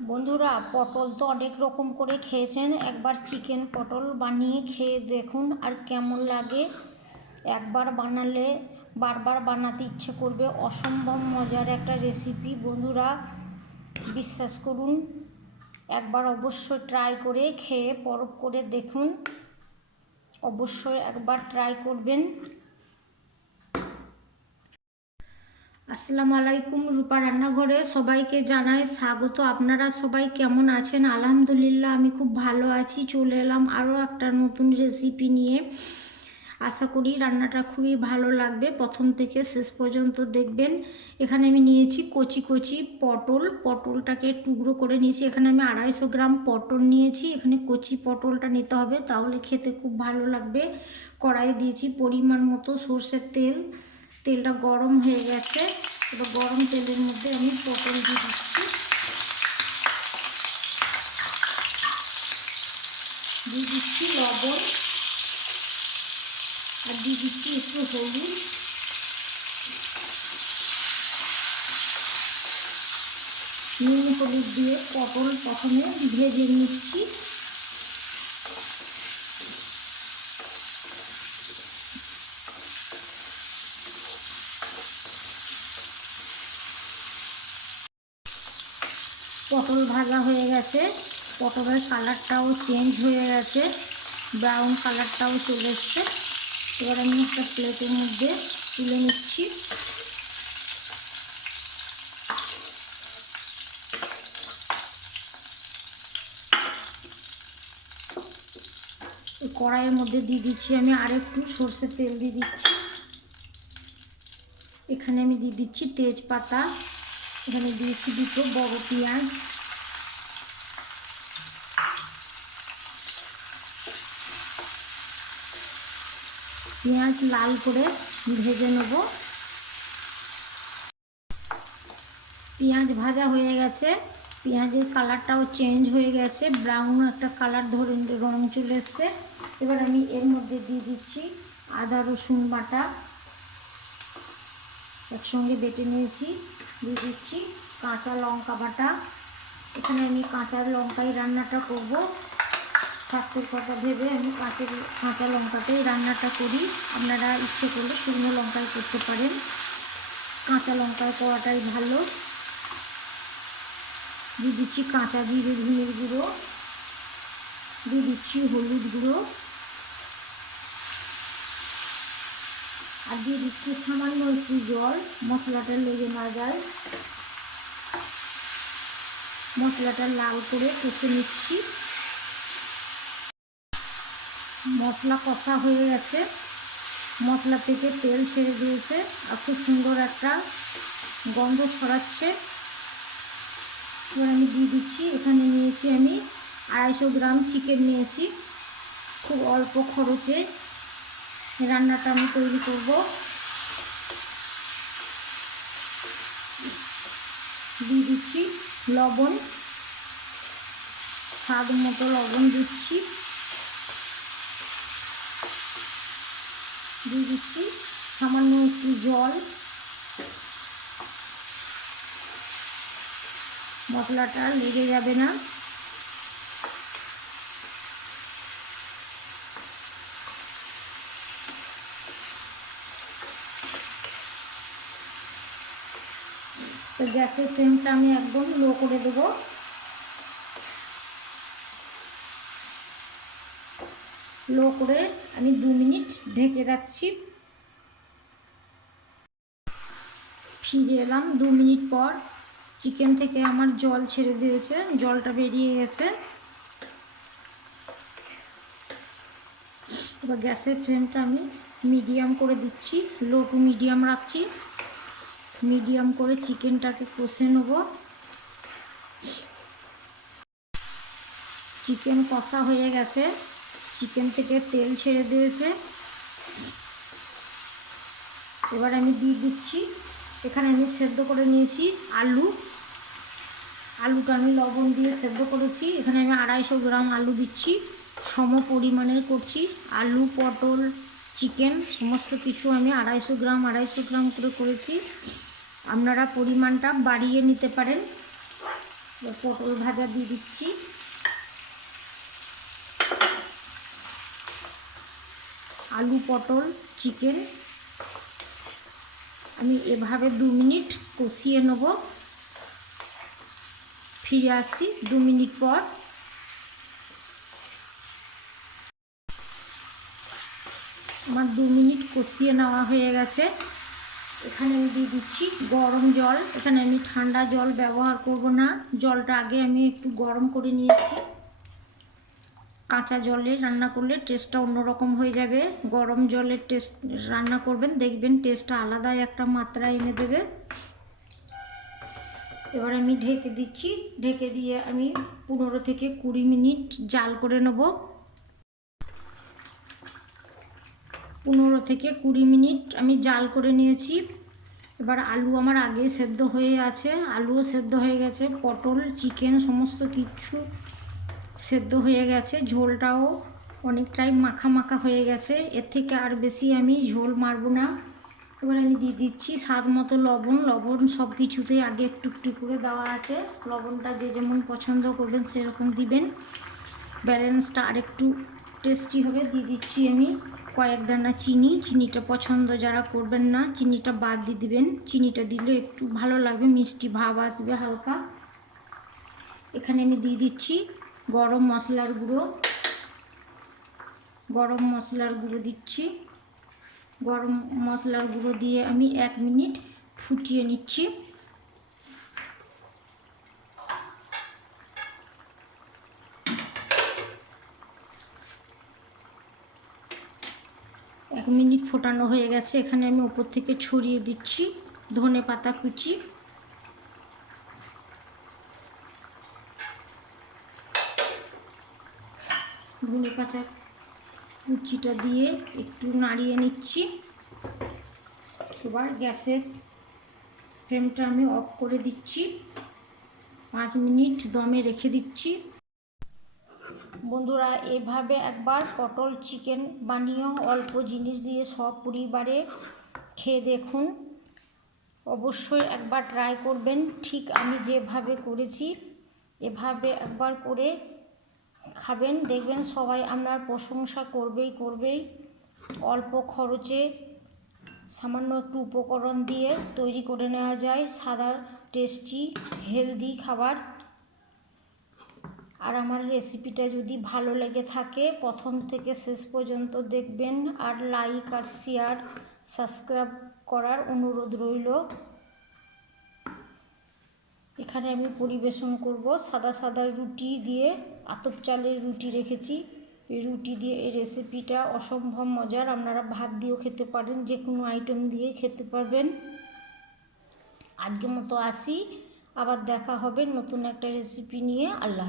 বন্ধুরা, পটল তো অনেক রকম করে খেয়েছেন, একবার চিকেন পটল বানিয়ে খেয়ে দেখুন আর কেমন লাগে। একবার বানালে বারবার বানাতে ইচ্ছে করবে। অসম্ভব মজার একটা রেসিপি বন্ধুরা, বিশ্বাস করুন। একবার অবশ্যই ট্রাই করে খেয়ে পরখ করে দেখুন। অবশ্যই একবার ট্রাই করবেন। আসসালামু আলাইকুম, রূপা রান্নাঘরে সবাইকে জানাই স্বাগত। আপনারা সবাই কেমন আছেন? আলহামদুলিল্লাহ আমি খুব ভালো আছি। চলে এলাম আরও একটা নতুন রেসিপি নিয়ে। আশা করি রান্নাটা খুবই ভালো লাগবে, প্রথম থেকে শেষ পর্যন্ত দেখবেন। এখানে আমি নিয়েছি কচি কচি পটলটাকে টুকরো করে নিয়েছি। এখানে আমি 250 গ্রাম পটল নিয়েছি। এখানে কচি পটলটা নিতে হবে, তাহলে খেতে খুব ভালো লাগবে। কড়াইয়ে দিয়েছি পরিমাণ মতো সর্ষের তেল। তেলটা গরম হয়ে গেছে, এবার গরম তেলের মধ্যে আমি পটল দিয়ে দিচ্ছি। দিয়ে দিচ্ছি লবণ, আর দিয়ে দিচ্ছি একটু হলুদ। নুন হলুদ দিয়ে পটল প্রথমে ভেজে নিচ্ছি। পটল ভাজা হয়ে গেছে, পটলের কালারটাও চেঞ্জ হয়ে গেছে, ব্রাউন কালারটাও চলে এসছে। এবার আমি একটা প্লেটের মধ্যে তুলে নিচ্ছি। কড়াইয়ের মধ্যে দিয়ে দিচ্ছি আমি আরেকটু সর্ষের তেল দিয়ে দিচ্ছি। এখানে আমি দিয়ে দিচ্ছি তেজপাতা। এখানে দিয়েছি দুটো বড় পেঁয়াজ। পেঁয়াজ লাল করে ভেজে নেব। পেঁয়াজ ভাজা হয়ে গেছে, পেঁয়াজের কালারটাও চেঞ্জ হয়ে গেছে, ব্রাউন একটা কালার ধরে রং চলে এসছে। এবার আমি এর মধ্যে দিয়ে দিচ্ছি আদা রসুন বাটা, একসঙ্গে বেটে নিয়েছি। দিয়ে দিচ্ছি কাঁচা লঙ্কা বাটা। এখানে আমি কাঁচা লঙ্কায় রান্নাটা করব, স্বাস্থ্যের কথা ভেবে আমি কাঁচা লঙ্কাতেই রান্নাটা করি। আপনারা ইচ্ছে করলে শুকনো লঙ্কায় করতে পারেন, কাঁচা লঙ্কায় করাটাই ভালো। দিয়ে দিচ্ছি কাঁচা জিরে ধনের গুঁড়ো, দিয়ে দিচ্ছি হলুদ গুঁড়ো, আর দিয়ে দিচ্ছি সামান্য একটু জল, মশলাটা লেগে না যায়। মশলাটা লাল করে কষে নিচ্ছি। মশলা কষা হয়ে গেছে, মশলা থেকে তেল ছেড়ে দিয়েছে আর খুব সুন্দর একটা গন্ধ ছড়াচ্ছে। এবার আমি দিয়ে দিচ্ছি, এখানে নিয়েছি আমি 250 গ্রাম চিকেন নিয়েছি। খুব অল্প খরচে রান্নাটা আমি তৈরি করব। দিয়ে দিচ্ছি লবণ, স্বাদ মতো লবণ দিচ্ছি। দিয়ে দিচ্ছি সামান্য একটু জল। মশলাটা লেগে যাবে না। তো গ্যাসের ফ্লেমটা আমি একদম লো করে দেবো। লো করে আমি 2 মিনিট ঢেকে রাখছি। ফিরে এলাম 2 মিনিট পর। চিকেন থেকে আমার জল ছেড়ে দিয়েছে, জলটা বেরিয়ে গেছে। এবার গ্যাসের ফ্লেমটা আমি মিডিয়াম করে দিচ্ছি, লো টু মিডিয়াম রাখছি। মিডিয়াম করে চিকেনটাকে কষে নেব। চিকেন কষা হয়ে গেছে, চিকেন থেকে তেল ছেড়ে দিয়েছে। এবার আমি দিয়ে দিচ্ছি, এখানে আমি সেদ্ধ করে নিয়েছি আলুটা আমি লবণ দিয়ে সেদ্ধ করেছি। এখানে আমি 250 গ্রাম আলু দিচ্ছি, সম পরিমাণের করছি। আলু, পটল, চিকেন সমস্ত কিছু আমি 250 গ্রাম করে করেছি। আপনারা পরিমাণটা বাড়িয়ে নিতে পারেন। পটল ভাজা দিয়ে দিচ্ছি। আলু পটল চিকেন আমি এভাবে 2 মিনিট কষিয়ে নেব। ফিরে আসি 2 মিনিট পর। আমার 2 মিনিট কষিয়ে নেওয়া হয়ে গেছে। এখানে আমি দিয়ে দিচ্ছি গরম জল। এখানে আমি ঠান্ডা জল ব্যবহার করব না, জলটা আগে আমি একটু গরম করে নিয়েছি। কাঁচা জলে রান্না করলে টেস্টটা অন্যরকম হয়ে যাবে, গরম জলের টেস্ট রান্না করবেন, দেখবেন টেস্টটা আলাদাই একটা মাত্রা এনে দেবে। এবার আমি ঢেকে দিচ্ছি। ঢেকে দিয়ে আমি 15 থেকে 20 মিনিট জাল করে নেব। 15 থেকে 20 মিনিট আমি জাল করে নিয়েছি। এবার আলু আমার আগেই সেদ্ধ হয়ে আছে, আলুও সেদ্ধ হয়ে গেছে, পটল চিকেন সমস্ত কিছু সেদ্ধ হয়ে গেছে, ঝোলটাও অনেকটাই মাখা মাখা হয়ে গেছে। এর থেকে আর বেশি আমি ঝোল মারবো না। এবার আমি দিয়ে দিচ্ছি স্বাদ মতো লবণ। লবণ সব কিছুতেই আগে একটু একটু করে দেওয়া আছে, লবণটা যে যেমন পছন্দ করবেন সেরকম দিবেন, ব্যালেন্সটা আর একটু টেস্টি হবে। দিয়ে দিচ্ছি আমি কয়েক দানা চিনি। চিনিটা পছন্দ যারা করবেন না চিনিটা বাদ দিয়ে দিবেন, চিনিটা দিলে একটু ভালো লাগবে, মিষ্টি ভাব আসবে হালকা। এখানে আমি দিয়ে দিচ্ছি গরম মশলার গুঁড়ো। গরম মশলার গুঁড়ো দিচ্ছি। গরম মশলার গুঁড়ো দিয়ে আমি 1 মিনিট ফুটিয়ে নিচ্ছি। এক মিনিট ফোটানো হয়ে গেছে। এখানে আমি উপর থেকে ছড়িয়ে দিচ্ছি ধনে পাতা কুচি। ধনে পাতা কুচিটা দিয়ে একটু নাড়িয়ে নিচ্ছি। এবার গ্যাসের ফ্লেমটা আমি অফ করে দিচ্ছি। 5 মিনিট দমে রেখে দিচ্ছি। বন্ধুরা এভাবে একবার পটল চিকেন বানিয়েও অল্প জিনিস দিয়ে সব পরিবারে খেয়ে দেখুন। অবশ্যই একবার ট্রাই করবেন, ঠিক আমি যেভাবে করেছি এভাবে একবার করে খাবেন, দেখবেন সবাই আপনার প্রশংসা করবেই। অল্প খরচে সামান্য একটু উপকরণ দিয়ে তৈরি করে নেওয়া যায় সাদা টেস্টি হেলদি খাবার। আর আমার রেসিপিটা যদি ভালো লেগে থাকে প্রথম থেকে শেষ পর্যন্ত দেখবেন, আর লাইক আর শেয়ার সাবস্ক্রাইব করার অনুরোধ রইল। এখানে আমি পরিবেশন করব সাদা সাদা রুটি দিয়ে, আতপ চালের রুটি রেখেছি, এই রুটি দিয়ে এই রেসিপিটা অসম্ভব মজার। আপনারা ভাত দিয়েও খেতে পারেন, যে কোনো আইটেম দিয়ে খেতে পারবেন। আজকের মতো আসি, আবার দেখা হবে নতুন একটা রেসিপি নিয়ে। আল্লাহ।